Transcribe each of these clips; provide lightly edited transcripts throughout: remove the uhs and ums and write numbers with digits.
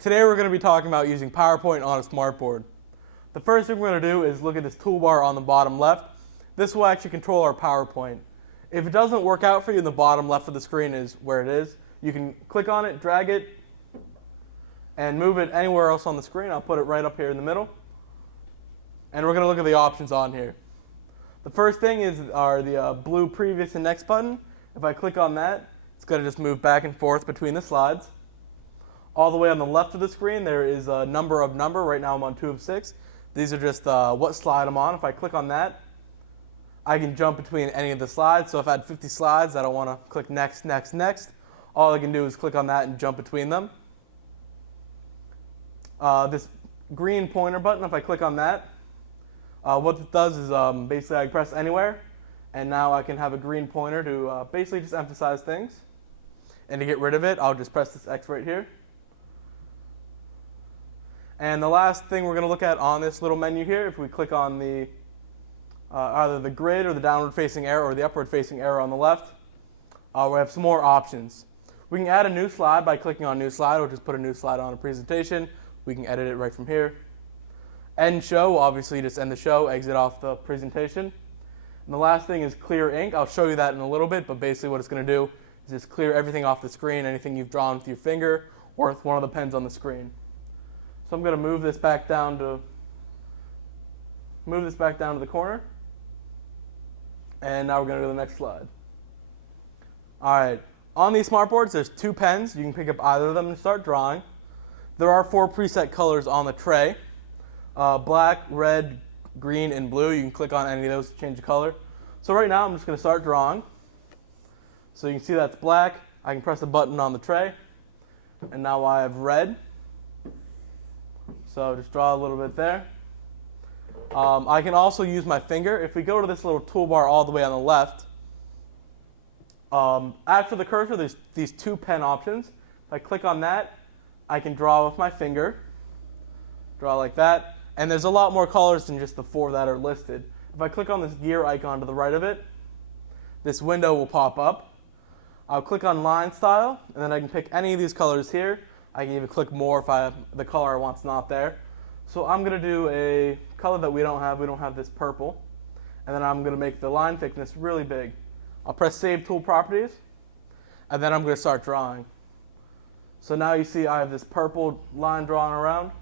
Today we're going to be talking about using PowerPoint on a smartboard. The first thing we're going to do is look at this toolbar on the bottom left. This will actually control our PowerPoint. If it doesn't work out for you, the bottom left of the screen is where it is. You can click on it, drag it, and move it anywhere else on the screen. I'll put it right up here in the middle. And we're going to look at the options on here. The first thing are the blue previous and next button. If I click on that, it's going to just move back and forth between the slides. All the way on the left of the screen, there is a number. Right now I'm on 2 of 6. These are just what slide I'm on. If I click on that, I can jump between any of the slides. So if I had 50 slides that I want to click next, next, next, all I can do is click on that and jump between them. This green pointer button, if I click on that, what this does is basically I can press anywhere, and now I can have a green pointer to basically just emphasize things. And to get rid of it, I'll just press this X right here. And the last thing we're going to look at on this little menu here, if we click on the either the grid or the downward facing arrow or the upward facing arrow on the left, we have some more options. We can add a new slide by clicking on new slide, or just put a new slide on a presentation. We can edit it right from here. End show, obviously just end the show, exit off the presentation. And the last thing is clear ink. I'll show you that in a little bit, but basically what it's going to do is just clear everything off the screen, anything you've drawn with your finger or with one of the pens on the screen. So I'm going to move this back down to the corner. And now we're going to go to the next slide. All right. On these smartboards, there's 2 pens. You can pick up either of them and start drawing. There are 4 preset colors on the tray. Black, red, green, and blue. You can click on any of those to change the color. So right now I'm just going to start drawing. So you can see that's black. I can press a button on the tray. And now I have red. So just draw a little bit there. I can also use my finger. If we go to this little toolbar all the way on the left, after the cursor, there's these 2 pen options. If I click on that, I can draw with my finger. Draw like that. And there's a lot more colors than just the 4 that are listed. If I click on this gear icon to the right of it, this window will pop up. I'll click on line style, and then I can pick any of these colors here. I can even click more if the color I want's not there. So I'm going to do a color that we don't have. We don't have this purple. And then I'm going to make the line thickness really big. I'll press Save Tool Properties, and then I'm going to start drawing. So now you see I have this purple line drawn around.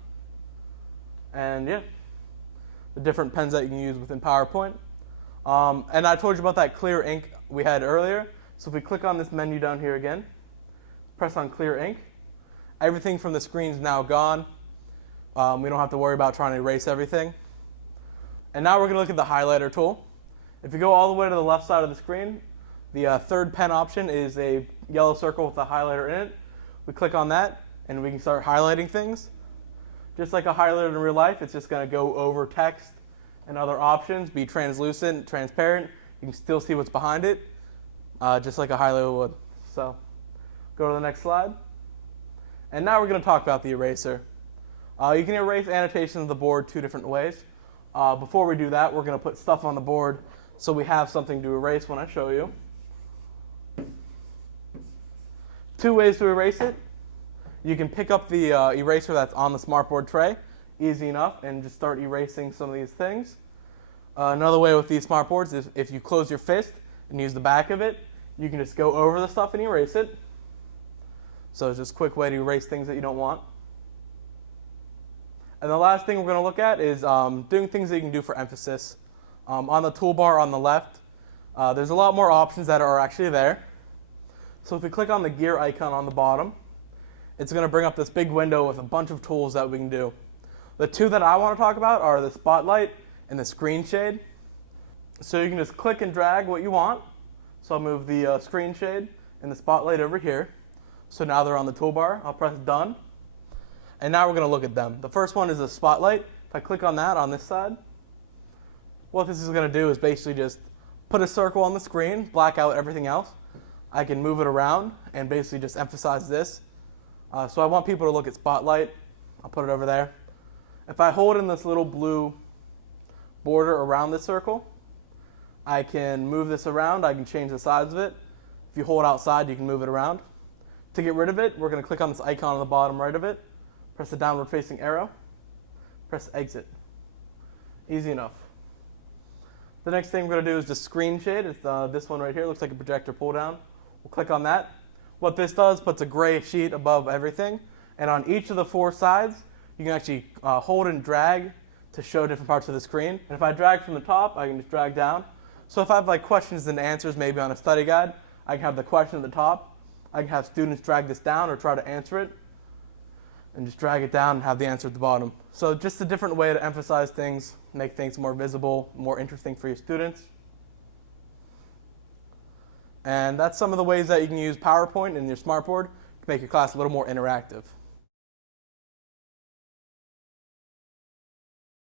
And yeah, the different pens that you can use within PowerPoint. And I told you about that clear ink we had earlier. So if we click on this menu down here again, press on clear ink, everything from the screen is now gone. We don't have to worry about trying to erase everything. And now we're going to look at the highlighter tool. If you go all the way to the left side of the screen, the 3rd pen option is a yellow circle with a highlighter in it. We click on that, and we can start highlighting things. Just like a highlighter in real life, it's just going to go over text and other options, be translucent, transparent. You can still see what's behind it, just like a highlighter would. So go to the next slide. And now we're going to talk about the eraser. You can erase annotations of the board 2 different ways. Before we do that, we're going to put stuff on the board so we have something to erase when I show you. 2 ways to erase it. You can pick up the eraser that's on the SmartBoard tray, easy enough, and just start erasing some of these things. Another way with these SmartBoards is if you close your fist and use the back of it, you can just go over the stuff and erase it. So it's just a quick way to erase things that you don't want. And the last thing we're going to look at is doing things that you can do for emphasis. On the toolbar on the left, there's a lot more options that are actually there. So if we click on the gear icon on the bottom, it's going to bring up this big window with a bunch of tools that we can do. The 2 that I want to talk about are the spotlight and the screen shade. So you can just click and drag what you want. So I'll move the screen shade and the spotlight over here. So now they're on the toolbar. I'll press done. And now we're going to look at them. The first one is the spotlight. If I click on that on this side, what this is going to do is basically just put a circle on the screen, black out everything else. I can move it around and basically just emphasize this. So I want people to look at spotlight. I'll put it over there. If I hold in this little blue border around this circle, I can move this around. I can change the size of it. If you hold outside, you can move it around. To get rid of it, we're going to click on this icon on the bottom right of it, Press the downward facing arrow. Press exit. Easy enough. The next thing we're going to do is the screen shade. It's this one right here. It looks like a projector pull down. We'll click on that. What this does, puts a gray sheet above everything. And on each of the 4 sides, you can actually hold and drag to show different parts of the screen. And if I drag from the top, I can just drag down. So if I have like questions and answers maybe on a study guide, I can have the question at the top. I can have students drag this down or try to answer it. And just drag it down and have the answer at the bottom. So just a different way to emphasize things, make things more visible, more interesting for your students. And that's some of the ways that you can use PowerPoint in your SmartBoard to make your class a little more interactive.